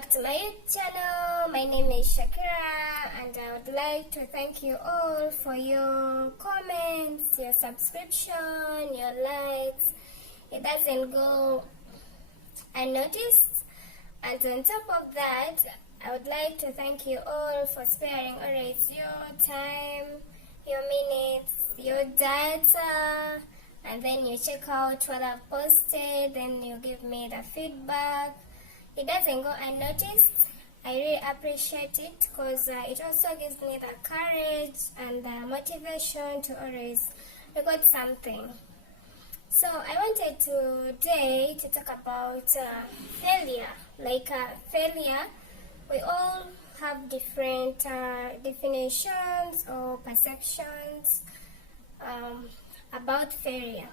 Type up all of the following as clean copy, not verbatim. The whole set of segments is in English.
back to my YouTube channel. My name is Shakira, and I would like to thank you all for your comments, your subscription, your likes. It doesn't go unnoticed. And on top of that, I would like to thank you all for sparing always your time, your minutes, your data, and then you check out what I've posted, then you give me the feedback. It doesn't go unnoticed. I really appreciate it because it also gives me the courage and the motivation to always record something. So I wanted today to talk about failure. Failure, we all have different definitions or perceptions about failure.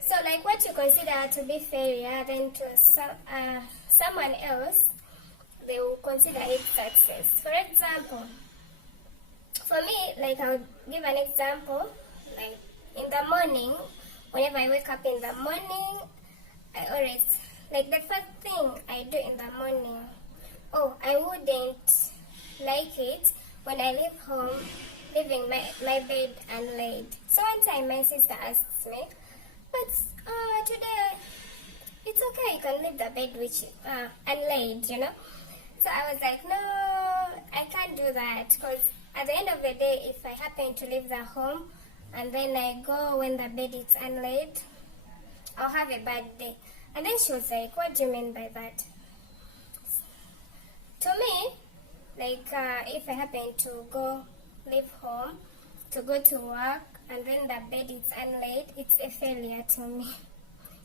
So like what you consider to be failure, then to someone else, they will consider it success. For example, for me, like I'll give an example, like in the morning, whenever I wake up in the morning, I always, like the first thing I do in the morning, I wouldn't like it when I leave home, leaving my bed unlaid. So one time my sister asks me, but today, it's okay, you can leave the bed unlaid, you know. So I was like, no, I can't do that, because at the end of the day, if I happen to leave the home and then I go when the bed is unlaid, I'll have a bad day. And then she was like, what do you mean by that? To me, like if I happen to leave home to go to work and then the bed is unlaid, it's a failure to me.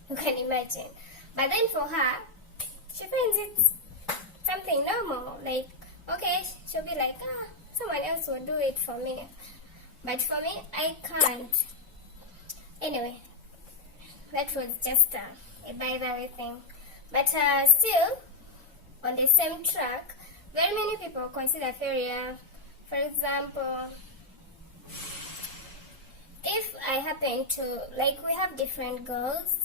You can imagine. But then for her, she finds it something normal. Like, okay, she'll be like, someone else will do it for me. But for me, I can't. Anyway, that was just a by the way thing. But still, on the same track, very many people consider failure. For example, if I happen to, like we have different goals,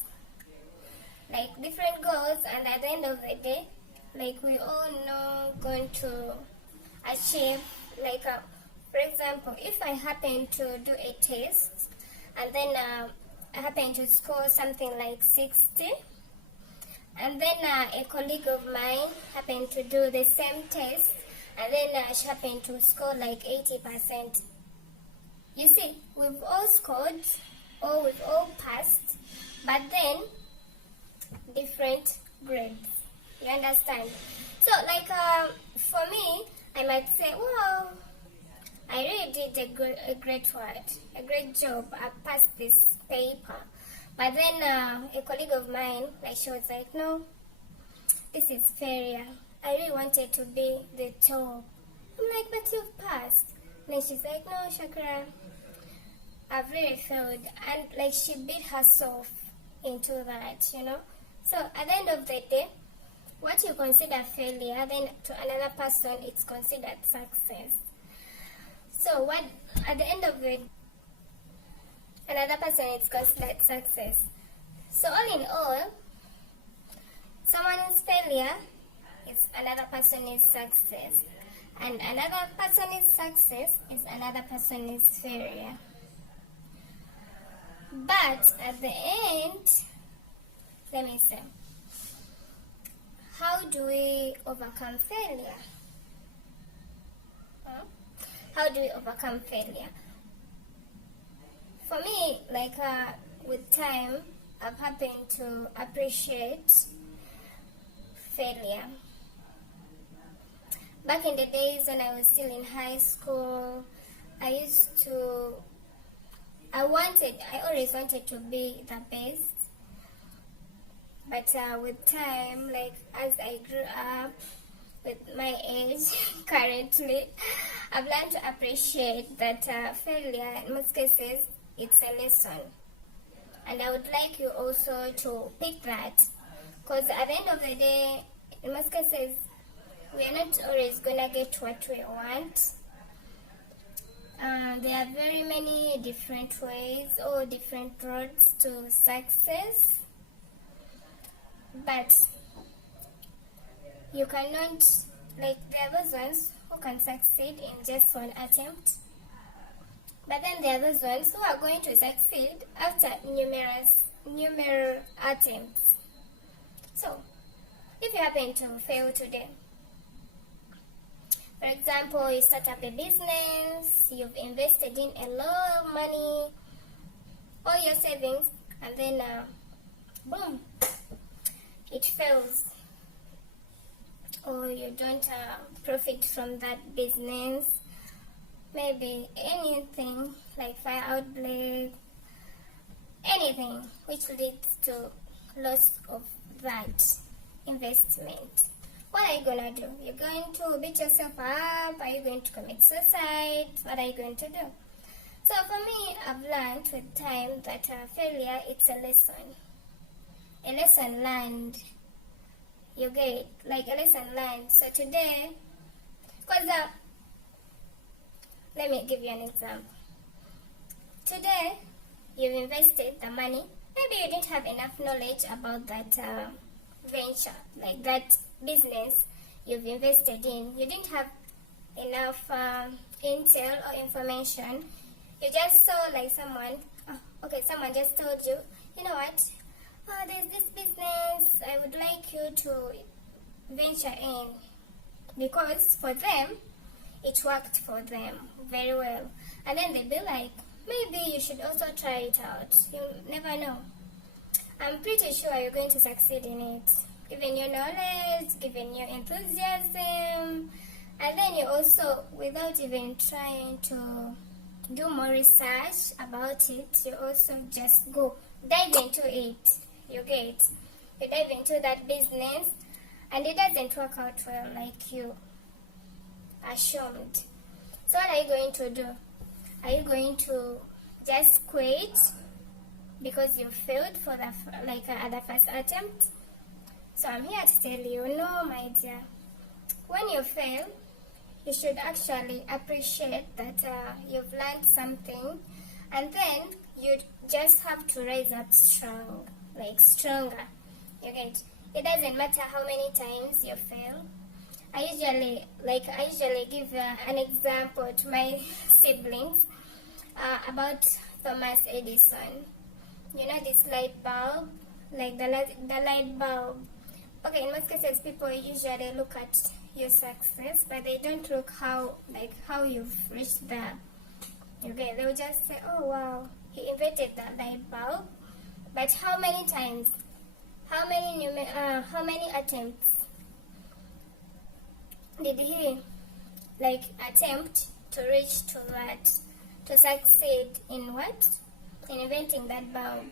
and at the end of the day, like we all know going to achieve, for example, if I happen to do a test and then I happen to score something like 60, and then a colleague of mine happened to do the same test and then she happened to score like 80%. You see, we've all scored or we've all passed, but then different grades. You understand? So for me, I might say, well, I really did a great job. I passed this paper. But then a colleague of mine, like she was like, no, this is failure. I really wanted to be the top. I'm like, but you've passed. And then she's like, no, Shakira, I've really failed. And like she beat herself into that, you know. So at the end of the day, what you consider failure, then to another person, it's considered success. So what at the end of it, another person, it's considered success. So all in all, someone's failure is another person's success, and another person's success is another person's failure. But at the end, let me say, how do we overcome failure? How do we overcome failure? For me, with time, I've happened to appreciate failure. Back in the days when I was still in high school, I always wanted to be the best. But with time, like as I grew up, with my age currently, I've learned to appreciate that failure, in most cases, it's a lesson. And I would like you also to pick that, because at the end of the day, in most cases, we are not always gonna get what we want. There are very many different ways or different roads to success, but you cannot, like, there are those ones who can succeed in just one attempt, but then there are those ones who are going to succeed after numerous attempts. So if you happen to fail today, for example, you start up a business, you've invested in a lot of money, all your savings, and then boom, it fails, or you don't profit from that business. Maybe anything like fire outbreak, anything which leads to loss of that investment. What are you gonna do? You're going to beat yourself up? Are you going to commit suicide? What are you going to do? So for me, I've learned with time that failure, it's a lesson learned. You get it? Like a lesson learned. So today, because let me give you an example. Today, you've invested the money. Maybe you didn't have enough knowledge about that venture, like that business you've invested in. You didn't have enough intel or information. You just saw like someone just told you, you know what, there's this business, I would like you to venture in, because for them it worked for them very well, and then they'd be like, maybe you should also try it out. You never know. I'm pretty sure you're going to succeed in it, given your knowledge, given your enthusiasm, and then you also, without even trying to do more research about it, you also just dive into it. You get, you dive into that business, and it doesn't work out well like you assumed. So what are you going to do? Are you going to just quit because you failed for the first attempt? So I'm here to tell you, no, my dear. When you fail, you should actually appreciate that you've learned something, and then you just have to rise up stronger. You get? It doesn't matter how many times you fail. I usually give an example to my siblings about Thomas Edison. You know this light bulb, like the light bulb. Okay, in most cases, people usually look at your success, but they don't look how you've reached there. Okay, they'll just say, oh wow, he invented the light bulb, but how many times, how many attempts did he attempt to reach to that, to succeed in what? In inventing that bulb?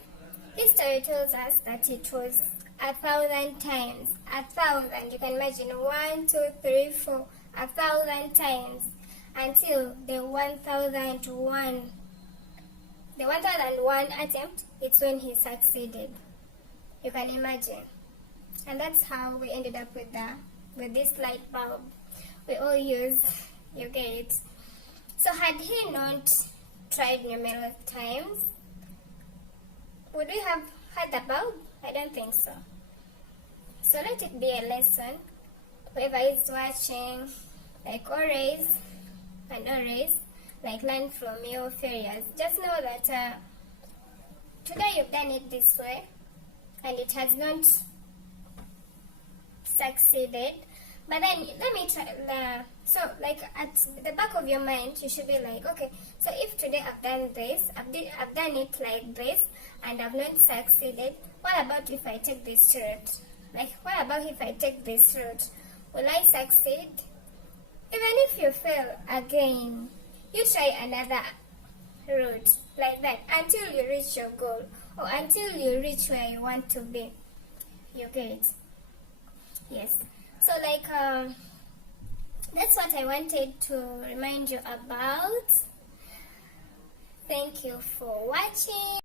History tells us that it was 1,000 times. 1,000. You can imagine 1, 2, 3, 4. 1,000 times until the 1,001. The 1,001 attempt, it's when he succeeded. You can imagine. And that's how we ended up with this light bulb we all use. You get it? So had he not tried numerous times, would we have had the bulb? I don't think so. So let it be a lesson. Whoever is watching, always, learn from your failures. Just know that today you've done it this way, and it has not succeeded. But then let me try. So at the back of your mind, you should be like, okay, so if today I've done this, I've done it like this, and I've not succeeded, what about if I take this route? What about if I take this route? Will I succeed? Even if you fail again, you try another route like that until you reach your goal, or until you reach where you want to be. You get it? Yes. So that's what I wanted to remind you about. Thank you for watching.